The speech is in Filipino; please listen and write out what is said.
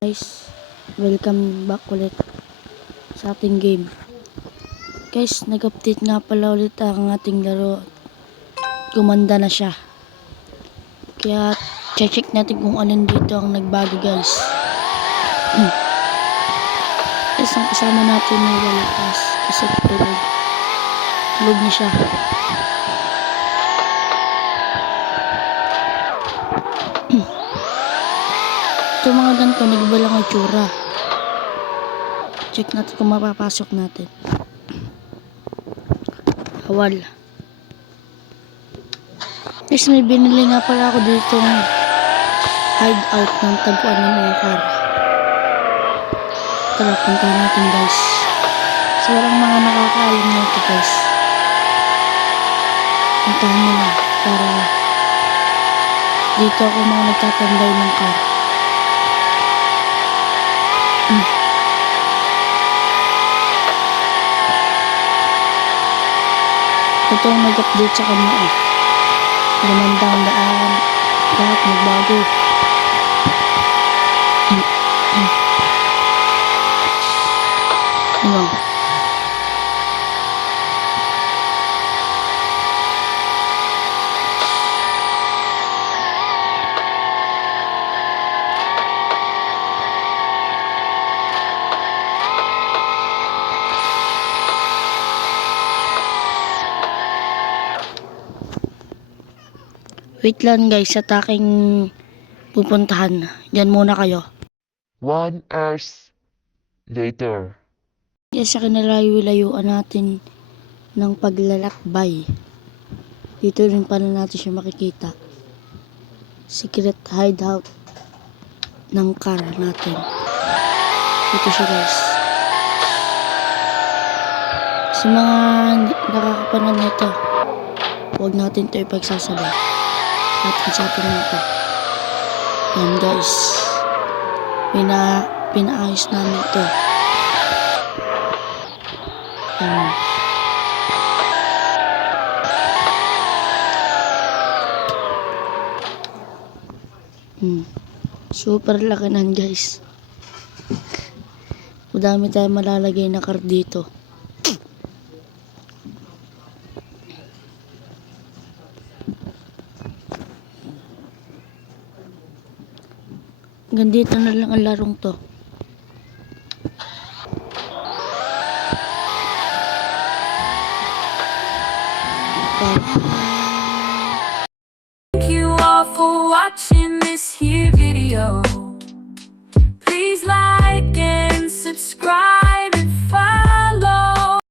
Guys, welcome back ulit sa ating game. Guys, nag-update nga pala ulit ang ating laro. Gumanda na siya. Kaya check natin kung alin dito ang nagbago, guys. Guys, ang kasama natin ay lalakas kasi tulog. Tulog na siya. Ito mga ganito, nag-iba lang ang itsura. Check natin kung mapapasok natin. Hawal. Guys, may binili nga pala ako dito ng hideout ng taguan ng mga car. Tara, puntahan natin, guys. So, walang mga nakakaalam nito, guys. Puntahan nyo na para dito ako mga nagtatambay ng car. Ito ang nag-update sa kanya eh. Gumanda ang daan. Lahat nagbago. Ano? Wait lang guys, at aking pupuntahan. Diyan muna kayo. 1 hour later. Yes, sa kinalayo-layuan natin ng paglalakbay. Dito rin pala natin siya makikita. Secret hideout ng car natin. Dito siya guys. Sa mga nakakapanood nito, huwag natin ito ipagsasabay. At sa atin nito. Yan guys. Pinaayos namin ito. Yan. Super laki nan guys. Madami tayong malalagay na car dito. Hanggang dito na lang ang larong to.